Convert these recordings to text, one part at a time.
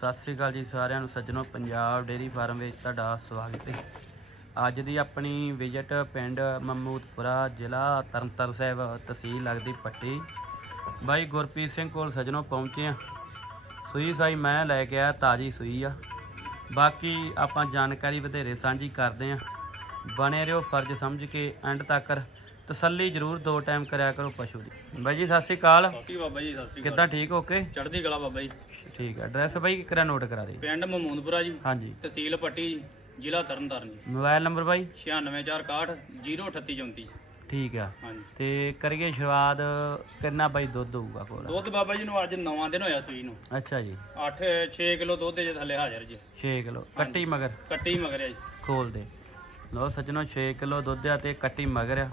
ਸਤਿ ਸ੍ਰੀ ਅਕਾਲ ਜੀ ਸਾਰਿਆਂ ਨੂੰ, ਸੱਜਣੋ, ਪੰਜਾਬ ਡੇਰੀ ਫਾਰਮ ਵਿੱਚ ਤੁਹਾਡਾ ਸਵਾਗਤ ਹੈ। ਅੱਜ ਦੀ ਆਪਣੀ ਵਿਜ਼ਿਟ ਪਿੰਡ ਮਮੂਦਪੁਰਾ ਜ਼ਿਲ੍ਹਾ ਤਰਨਤਾਰਨ ਸਾਹਿਬ ਤਹਿਸੀਲ ਲੱਗਦੀ ਪੱਟੀ। ਬਾਈ ਗੁਰਪ੍ਰੀਤ ਸਿੰਘ ਕੋਲ ਸੱਜਣੋ ਪਹੁੰਚੇ ਆ ਸੂਈ ਸਾਈ ਮੈਂ ਲੈ ਕੇ ਆਇਆ, ਤਾਜੀ ਸੂਈ ਆ। ਬਾਕੀ ਆਪਾਂ ਜਾਣਕਾਰੀ ਵਧੇਰੇ ਸਾਂਝੀ ਕਰਦੇ ਆ ਬਣੇ ਰਹੋ ਫਰਜ਼ ਸਮਝ ਕੇ ਐਂਡ ਤੱਕ ਤਸੱਲੀ ਜ਼ਰੂਰ ਦੋ ਟਾਈਮ ਕਰਿਆ ਕਰੋ ਪਸ਼ੂ ਦੀ। ਬਾਈ ਜੀ ਸਤਿ ਸ੍ਰੀ ਅਕਾਲ। ਸਤਿ ਸ਼੍ਰੀ ਅਕਾਲ ਬਾਬਾ ਜੀ ਸਤਿ ਸ਼੍ਰੀ ਅਕਾਲ। ਕਿੱਦਾਂ ਠੀਕ ਹੋ ਕੇ? ਚੜ੍ਹਦੀ ਕਲਾ ਬਾਬਾ ਜੀ। ਠੀਕ ਹੈ ਐਡਰੈਸ ਬਾਈ ਕਿਹੜਾ ਨੋਟ ਕਰਾ ਦੇ। ਪਿੰਡ ਮਮੂਨਪੁਰਾ ਜੀ। ਹਾਂਜੀ। ਤਹਿਸੀਲ ਪੱਟੀ ਜੀ, ਜ਼ਿਲ੍ਹਾ ਤਰਨਤਾਰਨ ਜੀ। ਮੋਬਾਈਲ ਨੰਬਰ ਬਾਈ? 96461 03834 ਠੀਕ ਆ। ਹਾਂਜੀ। ਤੇ ਕਰੀਏ ਸ਼ੁਰੂਆਤ ਕਿੰਨਾ ਬਾਈ ਦੁੱਧ ਹੋਊਗਾ ਕੋਲ? ਦੁੱਧ ਬਾਬਾ ਜੀ ਨੂੰ ਅੱਜ ਨਵਾਂ ਦਿਨ ਹੋਇਆ ਸੂਈ ਨੂੰ। ਅੱਛਾ ਜੀ। 8 6 ਕਿਲੋ ਦੁੱਧ ਜੇ ਥੱਲੇ ਹਾਜ਼ਰ ਜੀ। 6 ਕਿਲੋ ਕੱਟੀ ਮਗਰ? ਕੱਟੀ ਮਗਰ ਹੈ ਜੀ। ਖੋਲ ਦੇ ਲੋ ਸੱਜਣੋ 6 ਕਿਲੋ ਦੁੱਧ ਆ ਤੇ ਕੱਟੀ ਮਗਰ ਆ।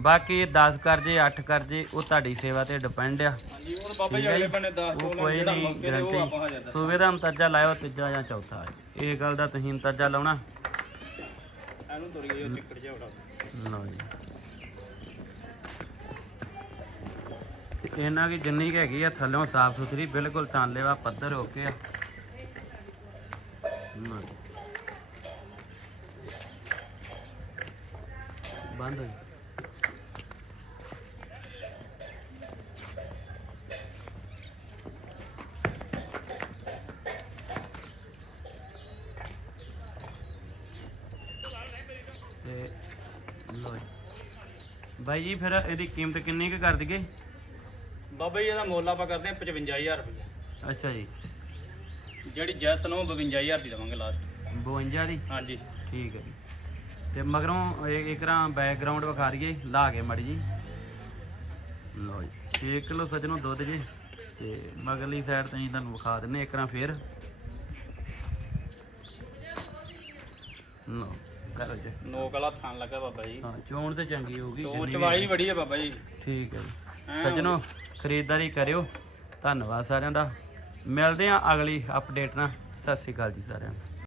ਬਾਕੀ 10 ਕਰ ਜੇ 8 ਕਰ ਜੇ ਉਹ ਤੁਹਾਡੀ ਸੇਵਾ ਤੇ ਡਿਪੈਂਡ ਆ। ਹਾਂਜੀ ਹੁਣ ਬਾਬਾ ਜੀ ਅਗਲੇ। ਬੰਨੇ 10 ਉਹ ਤੋਲਾ ਕੋਈ ਜਿਹੜਾ ਮੌਕੇ ਤੇ ਉਹ ਆਪਾਂ ਹਾਜ਼ਰ ਗਰੰਟੀ ਦਾ ਸੂਬੇ ਦਾ ਅੰਤਰਜਾ ਲਾਇਓ ਤੀਜਾ ਜਾਂ ਚੌਥਾ। ਇਹ ਗੱਲ ਦਾ ਤੁਸੀਂ ਅੰਤਰਜਾ ਲਾਉਣਾ। ਇਹਨੂੰ ਤੁਰ ਗਈ ਉਹ ਟਿੱਕੜ ਜਿਹਾ ਉਡਾ ਲਓ ਜੀ। ਤੇ ਇਹਨਾਂ ਦੀ ਜਿੰਨੀ ਕੁ ਹੈਗੀ ਆ ਥੱਲਿਓਂ ਸਾਫ਼ ਸੁਥਰੀ ਬਿਲਕੁਲ ਟਾਂਲੇਵਾ ਪੱਧਰ ਹੋ ਕੇ ਆ। ਬੰਦ ਹੋ ਤੇ ਜੀ। ਬਾਈ ਜੀ ਫਿਰ ਇਹਦੀ ਕੀਮਤ ਕਿੰਨੀ ਕੁ ਕਰ ਦਈਏ? ਬਾਬਾ ਜੀ ਇਹਦਾ ਮੁੱਲ ਆਪਾਂ ਕਰਦੇ ਹਾਂ 55000 ਰੁਪਏ। ਅੱਛਾ ਜੀ। ਜਿਹੜੀ ਜੈਸ ਨੂੰ 52000 ਦੀ ਦੇਵਾਂਗੇ ਲਾਸਟ 52 ਦੀ? ਹਾਂਜੀ। ਠੀਕ ਹੈ ਜੀ। ਤੇ ਮਗਰੋਂ ਇਹ ਇਕਰਾਂ ਬੈਕਗ੍ਰਾਉਂਡ ਵਿਖਾ ਰਹੀਏ ਲਾ ਕੇ ਮੜੀ ਜੀ। ਲਓ ਜੀ 6 ਕਿਲੋ ਸੱਜਣੋਂ ਦੁੱਧ ਜੀ। ਤੇ ਮਗਰਲੀ ਸਾਈਡ ਤੋਂ ਹੀ ਤੁਹਾਨੂੰ ਵਿਖਾ ਦਿੰਨੇ ਇਕਰਾਂ ਫੇਰ। ਲਓ। ਕਰੋ ਜੀ ਨੋਕ ਵਾਲਾ ਥਣ ਲੱਗਾ ਬਾਬਾ ਜੀ। ਹਾਂ ਚੋਣ ਤੇ ਚੰਗੀ ਹੋਊਗੀ ਚੋਂ ਜਿੰਨੀ ਵੀ- ਚਵਾਈ ਬੜੀ ਹੈ ਬਾਬਾ ਜੀ। ਠੀਕ ਹੈ ਜੀ। ਸੱਜਣੋ ਖਰੀਦਦਾਰੀ ਕਰਿਓ। ਧੰਨਵਾਦ ਸਾਰਿਆਂ ਦਾ। ਮਿਲਦੇ ਹਾਂ ਅਗਲੀ ਅਪਡੇਟ ਨਾਲ। ਸਤਿ ਸ਼੍ਰੀ ਅਕਾਲ ਜੀ ਸਾਰਿਆਂ ਨੂੰ।